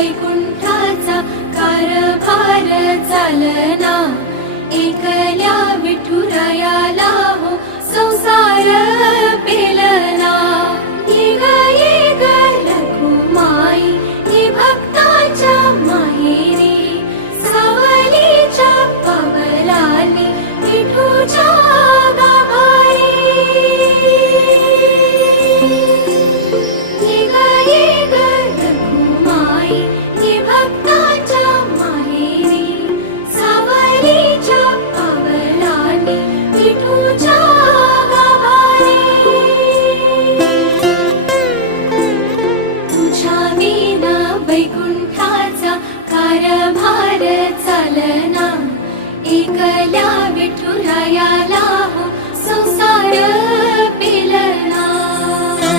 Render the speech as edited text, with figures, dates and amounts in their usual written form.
वैकुंठाचा कारभार चालना, एकल्या विठुरायाला हो संसार पेलना। ये ग रखुमाई ही भक्ताच्या माहेरी, सावलीच्या पावलांनी विठूच्या गाभारी। ये ग रखुमाई ही भक्ताच्या माहेरी, सावलीच्या पावलांनी विठूच्या गाभारी। तुझ्या विना वैकुंठाचा कारभार चालना, एकल्या विठुरायाला हो संसार